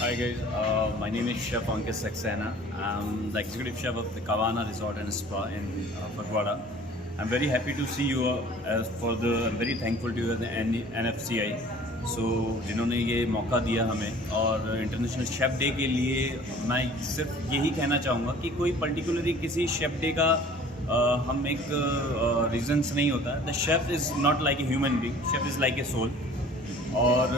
Hi guys, my name is Chef Ankit Saxena. I'm the executive chef of the Kawana Resort and Spa in Fatwada. I'm very happy to see you. I'm very thankful to you as the NFCI. So जिन्होंने ये मौका दिया हमें और international chef day के लिए मैं सिर्फ यही कहना चाहूँगा कि कोई पर्टिकुलरली किसी शेफ़ डे का हम एक रीजंस नहीं होता. The chef is not like a human being, chef is like a soul. और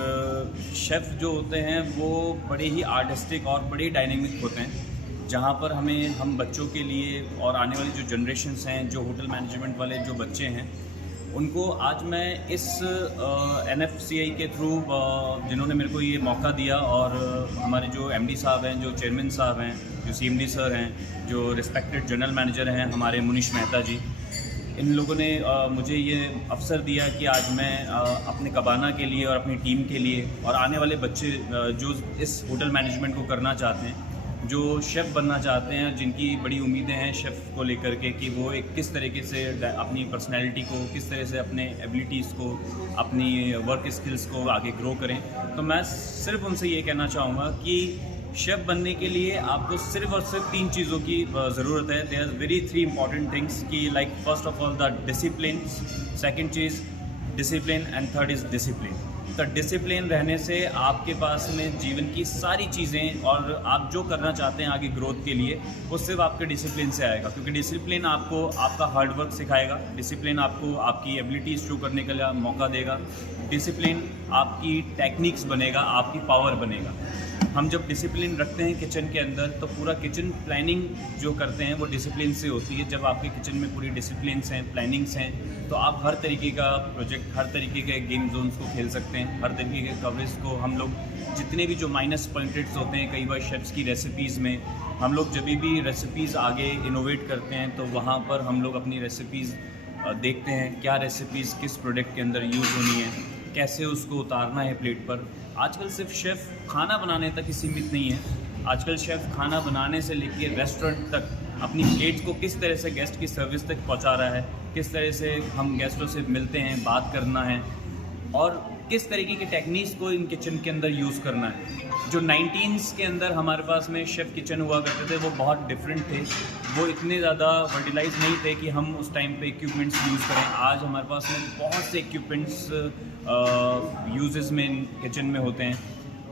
शेफ़ जो होते हैं वो बड़े ही आर्टिस्टिक और बड़े डायनेमिक होते हैं, जहाँ पर हम बच्चों के लिए और आने वाली जो जनरेशन्स हैं, जो होटल मैनेजमेंट वाले जो बच्चे हैं, उनको आज मैं इस NFCI के थ्रू जिन्होंने मेरे को ये मौका दिया और हमारे जो MD साहब हैं, जो चेयरमैन साहब हैं, जो CMD सर हैं, जो रिस्पेक्टेड जनरल मैनेजर हैं हमारे मुनीश मेहता जी, इन लोगों ने मुझे ये अवसर दिया कि आज मैं अपने कबाना के लिए और अपनी टीम के लिए और आने वाले बच्चे जो इस होटल मैनेजमेंट को करना चाहते हैं, जो शेफ़ बनना चाहते हैं, जिनकी बड़ी उम्मीदें हैं शेफ़ को लेकर के कि वो एक किस तरीके से अपनी पर्सनैलिटी को, किस तरह से अपने एबिलिटीज़ को, अपनी वर्क स्किल्स को आगे ग्रो करें. तो मैं सिर्फ उनसे ये कहना चाहूँगा कि शेफ़ बनने के लिए आपको सिर्फ और सिर्फ 3 चीज़ों की ज़रूरत है. There are very 3 important things कि like first of all the discipline, second चीज़ discipline and third is discipline. तो डिसिप्लिन रहने से आपके पास में जीवन की सारी चीज़ें और आप जो करना चाहते हैं आगे ग्रोथ के लिए, वो सिर्फ आपके डिसिप्लिन से आएगा. क्योंकि डिसिप्लिन आपको आपका हार्ड वर्क सिखाएगा, डिसिप्लिन आपको आपकी एबिलिटीज़ शो करने के लिए मौका देगा, डिसिप्लिन आपकी टेक्निक्स बनेगा, आपकी पावर बनेगा. हम जब डिसिप्लिन रखते हैं किचन के अंदर, तो पूरा किचन प्लानिंग जो करते हैं वो डिसिप्लिन से होती है. जब आपके किचन में पूरी डिसिप्लिन्स हैं, प्लानिंग्स हैं, तो आप हर तरीके का प्रोजेक्ट, हर तरीके के गेम जोन्स को खेल सकते हैं, हर तरीके के कवरेज को हम लोग, जितने भी जो माइनस पॉइंटेड्स होते हैं कई बार शेफ्स की रेसिपीज़ में, हम लोग जब भी रेसिपीज़ आगे इनोवेट करते हैं तो वहाँ पर हम लोग अपनी रेसिपीज़ देखते हैं, क्या रेसिपीज़ किस प्रोडक्ट के अंदर यूज़ होनी है, कैसे उसको उतारना है प्लेट पर. आजकल सिर्फ शेफ़ खाना बनाने तक ही सीमित नहीं है. आजकल शेफ़ खाना बनाने से लेके रेस्टोरेंट तक अपनी प्लेट्स को किस तरह से गेस्ट की सर्विस तक पहुंचा रहा है, किस तरह से हम गेस्टों से मिलते हैं, बात करना है, और किस तरीके की टेक्निक्स को इन किचन के अंदर यूज़ करना है. जो 19s के अंदर हमारे पास में शेफ़ किचन हुआ करते थे वो बहुत डिफरेंट थे. वो इतने ज़्यादा वर्टिलाइज नहीं थे कि हम उस टाइम पे इक्विपमेंट्स यूज़ करें. आज हमारे पास में बहुत से इक्विपमेंट्स यूजेस में किचन में होते हैं.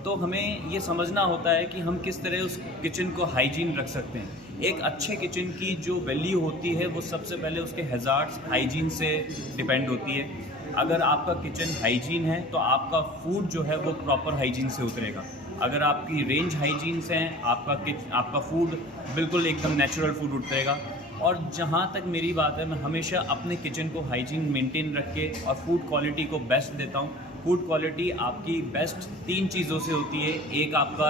तो हमें ये समझना होता है कि हम किस तरह उस किचन को हाइजीन रख सकते हैं. एक अच्छे किचन की जो वैल्यू होती है वो सबसे पहले उसके हैज़ार्ड्स हाइजीन से डिपेंड होती है. अगर आपका किचन हाइजीन है तो आपका फूड जो है वो प्रॉपर हाइजीन से उतरेगा. अगर आपकी रेंज हाइजीन से है, आपका फूड बिल्कुल एकदम नेचुरल फूड उतरेगा. और जहाँ तक मेरी बात है, मैं हमेशा अपने किचन को हाइजीन मेंटेन रख के और फूड क्वालिटी को बेस्ट देता हूँ. फूड क्वालिटी आपकी बेस्ट 3 चीज़ों से होती है. एक आपका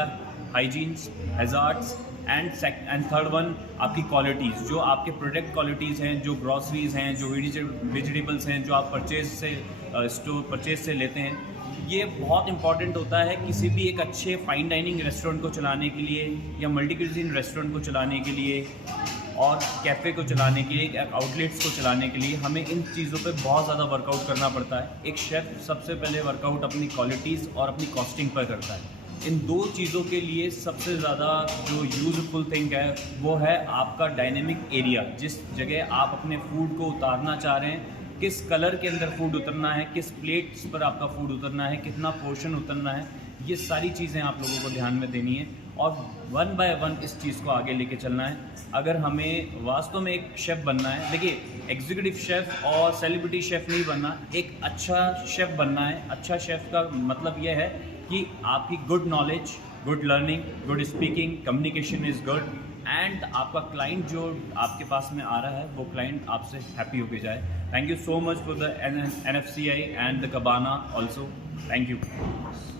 hygienes, hazards and third one आपकी क्वालिटीज़, जो आपके प्रोडक्ट क्वालिटीज़ हैं, जो ग्रॉसरीज़ हैं, जो वेजिटेबल्स हैं, जो आप परचेज से लेते हैं. ये बहुत इंपॉर्टेंट होता है किसी भी एक अच्छे फाइन डाइनिंग रेस्टोरेंट को चलाने के लिए, या मल्टी क्यूजिन रेस्टोरेंट को चलाने के लिए, और कैफ़े को चलाने के लिए, आउटलेट्स को चलाने के लिए. हमें इन चीज़ों पे बहुत ज़्यादा वर्कआउट करना पड़ता है. एक शेफ़ सबसे पहले वर्कआउट अपनी क्वालिटीज़ और अपनी कॉस्टिंग पर करता है. इन 2 चीज़ों के लिए सबसे ज़्यादा जो यूज़फुल थिंग है वो है आपका डायनेमिक एरिया. जिस जगह आप अपने फूड को उतारना चाह रहे हैं, किस कलर के अंदर फूड उतरना है, किस प्लेट्स पर आपका फूड उतरना है, कितना पोर्शन उतरना है, ये सारी चीज़ें आप लोगों को ध्यान में देनी है और 1 बाय 1 इस चीज़ को आगे लेके चलना है. अगर हमें वास्तव में एक शेफ़ बनना है, देखिए एग्जीक्यूटिव शेफ़ और सेलिब्रिटी शेफ़ नहीं बनना, एक अच्छा शेफ़ बनना है. अच्छा शेफ़ का मतलब यह है कि आपकी good knowledge, good learning, good speaking, communication is good, and आपका क्लाइंट जो आपके पास में आ रहा है वो क्लाइंट आपसे हैप्पी होके जाए. Thank you so much for the NFCI and the कबाना ऑल्सो. Thank you.